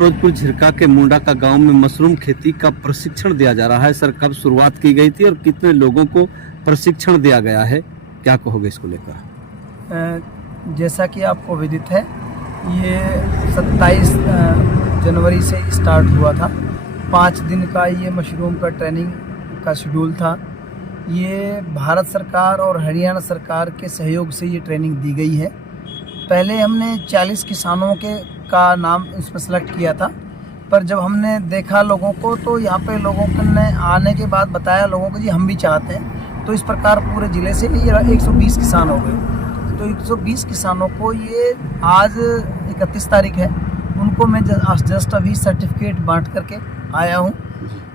फिरोजपुर झिरका के मुंडा का गांव में मशरूम खेती का प्रशिक्षण दिया जा रहा है। सर, कब शुरुआत की गई थी और कितने लोगों को प्रशिक्षण दिया गया है, क्या कहोगे इसको लेकर? जैसा कि आपको विदित है, ये 27 जनवरी से स्टार्ट हुआ था। 5 दिन का ये मशरूम का ट्रेनिंग का शेड्यूल था। ये भारत सरकार और हरियाणा सरकार के सहयोग से ये ट्रेनिंग दी गई है। पहले हमने 40 किसानों का नाम इसमें सेलेक्ट किया था, पर जब हमने देखा लोगों को, तो यहाँ पे लोगों ने आने के बाद बताया लोगों को, जी हम भी चाहते हैं। तो इस प्रकार पूरे ज़िले से ये 120 किसान हो गए। तो 120 किसानों को ये आज 31 तारीख है, उनको मैं जस्ट अभी सर्टिफिकेट बांट करके आया हूँ।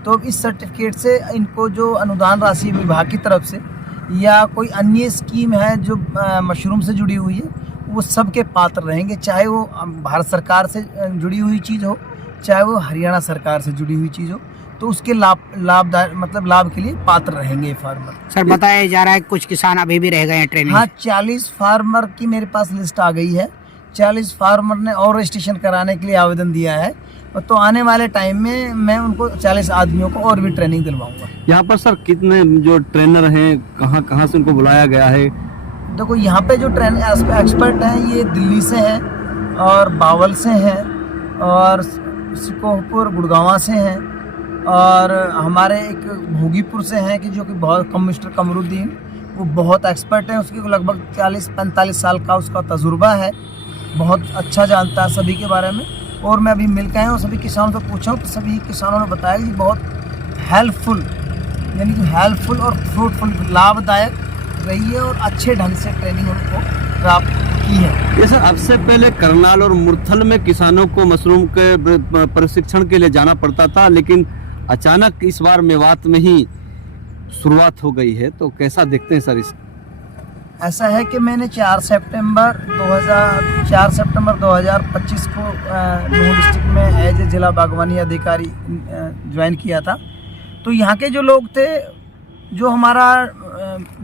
तो इस सर्टिफिकेट से इनको जो अनुदान राशि विभाग की तरफ से या कोई अन्य स्कीम है जो मशरूम से जुड़ी हुई है, वो सब के पात्र रहेंगे, चाहे वो भारत सरकार से जुड़ी हुई चीज़ हो, चाहे वो हरियाणा सरकार से जुड़ी हुई चीज़ हो। तो उसके लाभ के लिए पात्र रहेंगे फार्मर। सर, बताया जा रहा है कुछ किसान अभी भी रह गए हैं ट्रेनिंग। हाँ, 40 फार्मर की मेरे पास लिस्ट आ गई है। 40 फार्मर ने और रजिस्ट्रेशन कराने के लिए आवेदन दिया है। तो आने वाले टाइम में मैं उनको 40 आदमियों को और भी ट्रेनिंग दिलवाऊंगा। यहाँ पर सर कितने जो ट्रेनर हैं, कहाँ से उनको बुलाया गया है? देखो, यहाँ पे जो एक्सपर्ट हैं ये दिल्ली से हैं और बावल से हैं और सिकोहपुर गुड़गांवा से हैं और हमारे एक भोगीपुर से हैं कि जो कि बहुत मिस्टर कमरुद्दीन, वो बहुत एक्सपर्ट हैं। उसकी लगभग 40-45 साल का उसका तजुर्बा है, बहुत अच्छा जानता है सभी के बारे में। और मैं अभी मिल के आया हूँ, सभी किसानों से पूछा हूँ तो सभी किसानों ने बताया कि बहुत हेल्पफुल, यानी कि हेल्पफुल और फ्रूटफुल, लाभदायक रही है और अच्छे ढंग से ट्रेनिंग उनको प्राप्त की है। ये सर, अब से पहले करनाल और मुरथल में किसानों को मशरूम के प्रशिक्षण के लिए जाना पड़ता था, लेकिन अचानक इस बार मेवात में ही शुरुआत हो गई है, तो कैसा देखते हैं सर इस? ऐसा है कि मैंने 4 सितंबर 2025 को नूह डिस्ट्रिक्ट में एज ए जिला बागवानी अधिकारी ज्वाइन किया था। तो यहाँ के जो लोग थे, जो हमारा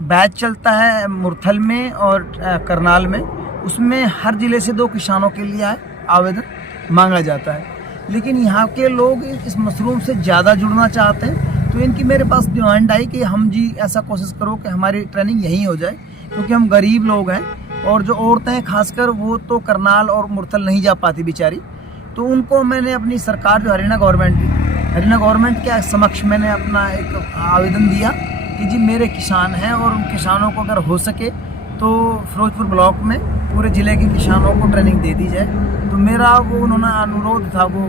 बैच चलता है मुरथल में और करनाल में, उसमें हर ज़िले से 2 किसानों के लिए आवेदन मांगा जाता है। लेकिन यहाँ के लोग इस मशरूम से ज़्यादा जुड़ना चाहते हैं, तो इनकी मेरे पास डिमांड आई कि हम जी ऐसा कोशिश करो कि हमारी ट्रेनिंग यहीं हो जाए, क्योंकि हम गरीब लोग हैं और जो औरतें हैं खासकर, वो तो करनाल और मुरथल नहीं जा पाती बेचारी। तो उनको मैंने अपनी सरकार, जो हरियाणा गवर्नमेंट के समक्ष मैंने अपना एक आवेदन दिया कि जी मेरे किसान हैं और उन किसानों को अगर हो सके तो फिरोजपुर ब्लॉक में पूरे ज़िले के किसानों को ट्रेनिंग दे दी जाए। तो मेरा वो उन्होंने अनुरोध था वो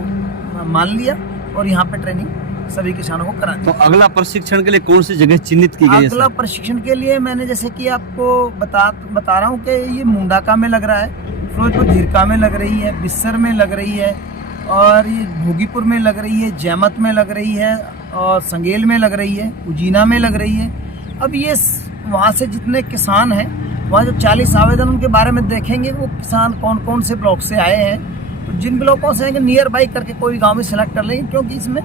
मान लिया और यहाँ पे ट्रेनिंग सभी किसानों को करा दी। तो अगला प्रशिक्षण के लिए कौन सी जगह चिन्हित की गई है? अगला प्रशिक्षण के लिए मैंने जैसे कि आपको बता रहा हूँ कि ये मुंडाका में लग रहा है, फिरोजपुर झिरका में लग रही है, बिस्सर में लग रही है और ये भोगीपुर में लग रही है, जैमत में लग रही है और संगेल में लग रही है, उजीना में लग रही है। अब ये वहाँ से जितने किसान हैं, वहाँ जो 40 आवेदन उनके बारे में देखेंगे, वो किसान कौन कौन से ब्लॉक से आए हैं। तो जिन ब्लॉकों से आएंगे नियर बाई करके कोई गाँव में सेलेक्ट कर लेंगे, क्योंकि इसमें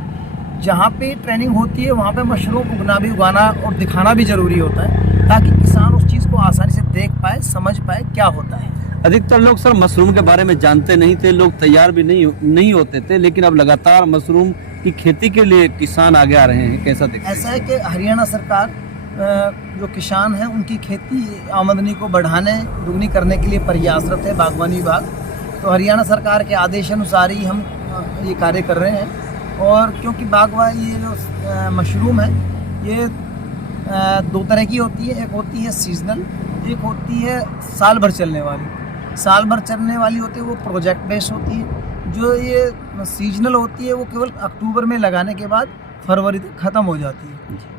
जहाँ पे ट्रेनिंग होती है वहाँ पे मशरूम उगाना और दिखाना भी ज़रूरी होता है, ताकि किसान उस चीज़ को आसानी से देख पाए, समझ पाए क्या होता है। अधिकतर लोग सर मशरूम के बारे में जानते नहीं थे, लोग तैयार भी नहीं होते थे, लेकिन अब लगातार मशरूम की खेती के लिए किसान आगे आ रहे हैं, कैसा देखते हैं? ऐसा है कि हरियाणा सरकार जो किसान हैं उनकी खेती आमदनी को बढ़ाने, दुगनी करने के लिए प्रयासरत है बागवानी विभाग। तो हरियाणा सरकार के आदेश अनुसार ही हम ये कार्य कर रहे हैं। और क्योंकि बागवानी, ये जो मशरूम है, ये 2 तरह की होती है, एक होती है सीजनल, एक होती है साल भर चलने वाली। साल भर चलने वाली होती है वो प्रोजेक्ट बेस्ड होती है। जो ये सीजनल होती है वो केवल अक्टूबर में लगाने के बाद फरवरी तक ख़त्म हो जाती है।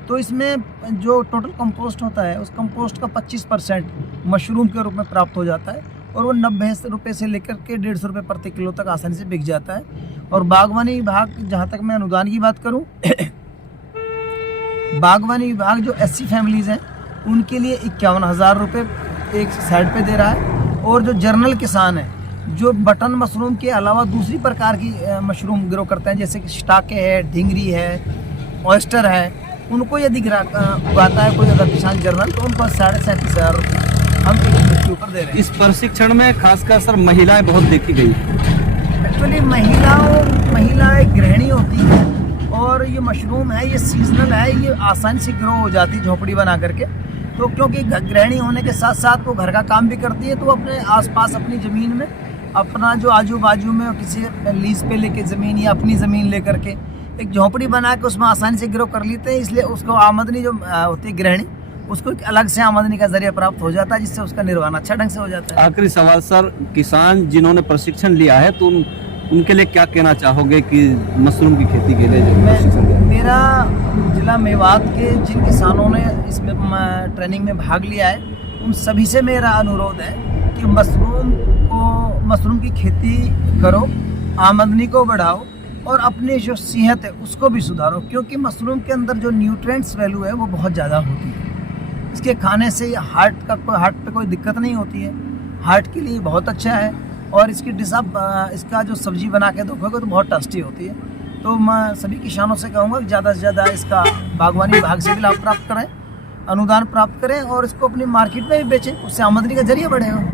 तो इसमें जो टोटल कंपोस्ट होता है, उस कंपोस्ट का 25% मशरूम के रूप में प्राप्त हो जाता है और वो 90 रुपये से लेकर के 150 रुपये प्रति किलो तक आसानी से बिक जाता है। और बागवानी विभाग, जहाँ तक मैं अनुदान की बात करूँ, बागवानी विभाग जो SC फैमिलीज़ हैं उनके लिए 51,000 रुपये एक साइड पे दे रहा है। और जो जर्नल किसान हैं, जो बटन मशरूम के अलावा दूसरी प्रकार की मशरूम ग्रो करते हैं, जैसे कि स्टाके है, ढिंगरी है, ऑयस्टर है, उनको यदि उगाता है कोई अगर किसान जर्नल, तो उनको 37,500 रुपये हम के ऊपर दे रहे हैं। इस प्रशिक्षण में खासकर सर महिलाएं बहुत देखी गई। एक्चुअली महिलाओं और ये मशरूम है, ये सीजनल है, ये आसानी से ग्रो हो जाती है झोपड़ी बना करके। तो क्योंकि गृहिणी होने के साथ साथ वो घर का काम भी करती है, तो अपने आसपास अपनी ज़मीन में अपना जो आजू बाजू में किसी लीज पे लेके ज़मीन या अपनी ज़मीन लेकर के एक झोपड़ी बना के उसमें आसानी से ग्रो कर लेते हैं। इसलिए उसको आमदनी जो होती है गृहिणी, उसको एक अलग से आमदनी का जरिया प्राप्त हो जाता है, जिससे उसका निर्वहन अच्छा ढंग से हो जाता है। आखिरी सवाल सर, किसान जिन्होंने प्रशिक्षण लिया है तो उनके लिए क्या कहना चाहोगे कि मशरूम की खेती के लिए जो प्रशिक्षण लिया? मेरा जिला मेवात के जिन किसानों ने इसमें ट्रेनिंग में भाग लिया है, उन सभी से मेरा अनुरोध है कि मशरूम की खेती करो, आमदनी को बढ़ाओ और अपनी जो सेहत है उसको भी सुधारो, क्योंकि मशरूम के अंदर जो न्यूट्रिएंट्स वैल्यू है वो बहुत ज़्यादा होती है। इसके खाने से हार्ट पे कोई दिक्कत नहीं होती है, हार्ट के लिए बहुत अच्छा है। और इसकी डिश आप इसका जो सब्जी बना के देखोगे तो बहुत टेस्टी होती है। तो मैं सभी किसानों से कहूँगा कि ज़्यादा से ज़्यादा इसका बागवानी विभाग से भी लाभ प्राप्त करें, अनुदान प्राप्त करें और इसको अपनी मार्केट में भी बेचें, उससे आमदनी का जरिया बढ़ेगा।